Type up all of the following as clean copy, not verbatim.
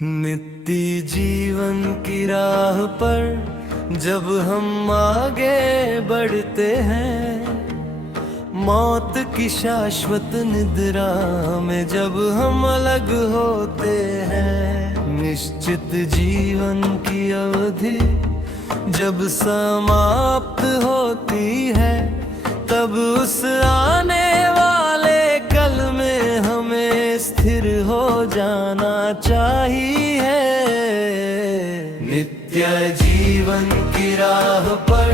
नित्य जीवन की राह पर जब हम आगे बढ़ते हैं, मौत की शाश्वत निद्रा में जब हम अलग होते हैं, निश्चित जीवन की अवधि जब समाप्त होती है, तब उस आने वाले कल में हमें स्थिर हो जाना चाहिए। नित्य जीवन की राह पर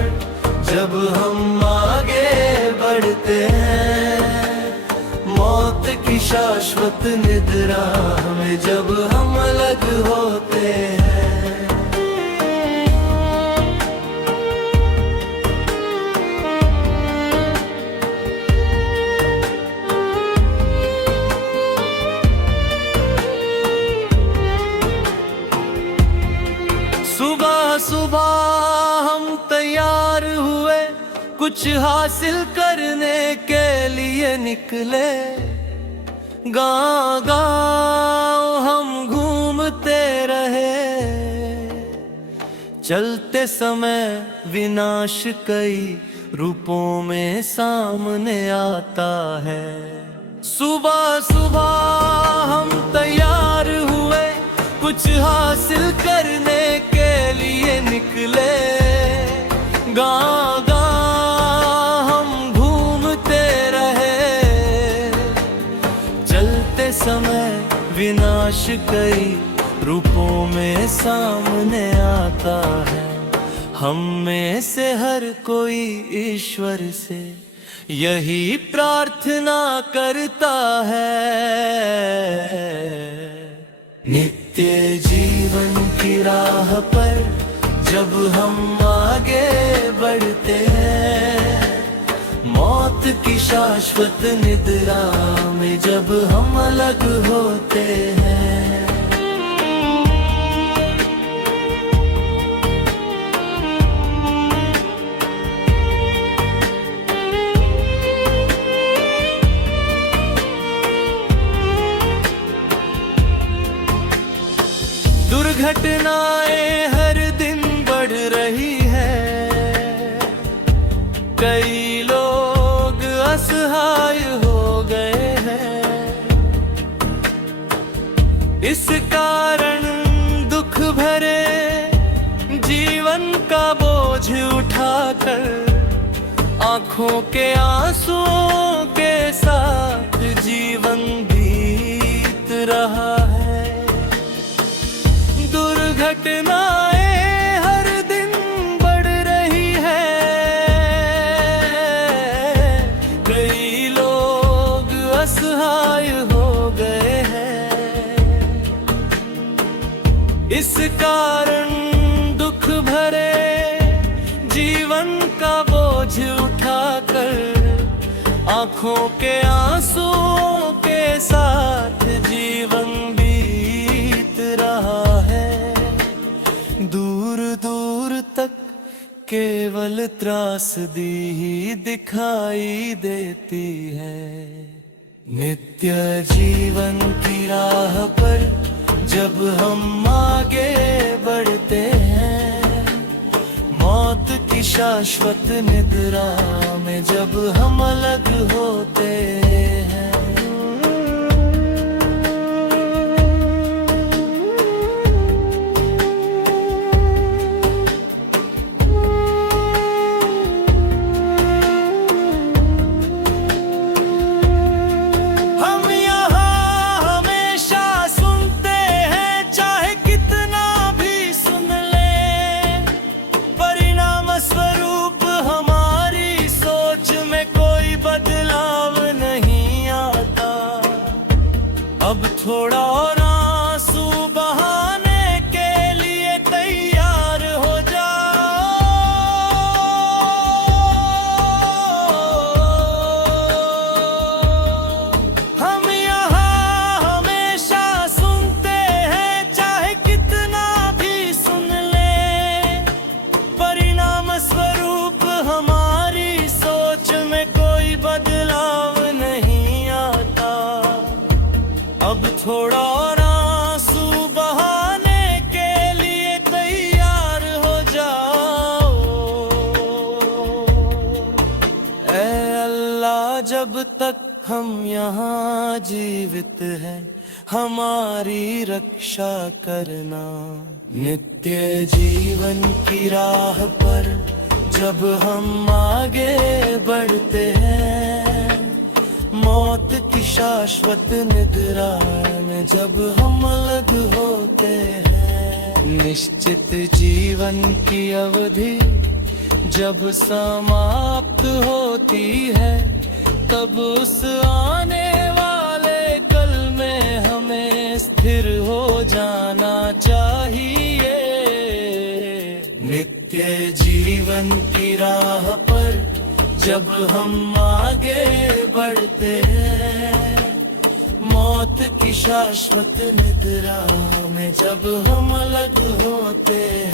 जब हम आगे बढ़ते हैं, मौत की शाश्वत निद्रा में जब हम अलग होते हैं। सुबह सुबह हम तैयार हुए, कुछ हासिल करने के लिए निकले। गाँव हम घूमते रहे, चलते समय विनाश कई रूपों में सामने आता है। सुबह सुबह हम तैयार हुए, कुछ हासिल करने के लिए निकले। गाँव हम घूमते रहे, चलते समय विनाश कई रूपों में सामने आता है। हम में से हर कोई ईश्वर से यही प्रार्थना करता है। नित्य जीवन की राह पर जब हम आगे बढ़ते हैं, मौत की शाश्वत निद्रा में जब हम अलग होते हैं। दुर्घटनाएं हर दिन बढ़ रही है, कई लोग असहाय हो गए हैं। इस कारण दुख भरे जीवन का बोझ उठाकर आंखों के आंसुओं के साथ जीवन बीत रहा है। दुर्घटनाएं हर दिन बढ़ रही है, कई लोग असहाय हो गए हैं। इस कारण दुख भरे जीवन का बोझ उठाकर आंखों के आंसुओं के साथ जीवन बीत रहा है। दूर दूर तक केवल त्रासदी ही दिखाई देती है। नित्य जीवन की राह पर जब हम आगे बढ़ते हैं, मौत की शाश्वत निद्रा में जब हम अलग होते हैं। बदलाव नहीं हम यहाँ जीवित हैं, हमारी रक्षा करना। नित्य जीवन की राह पर जब हम आगे बढ़ते हैं, मौत की शाश्वत निद्रा में जब हम अलग होते हैं, निश्चित जीवन की अवधि जब समाप्त होती है, तब उस आने वाले कल में हमें स्थिर हो जाना चाहिए। नित्य जीवन की राह पर जब हम आगे बढ़ते हैं, मौत की शाश्वत निद्रा में जब हम अलग होते हैं,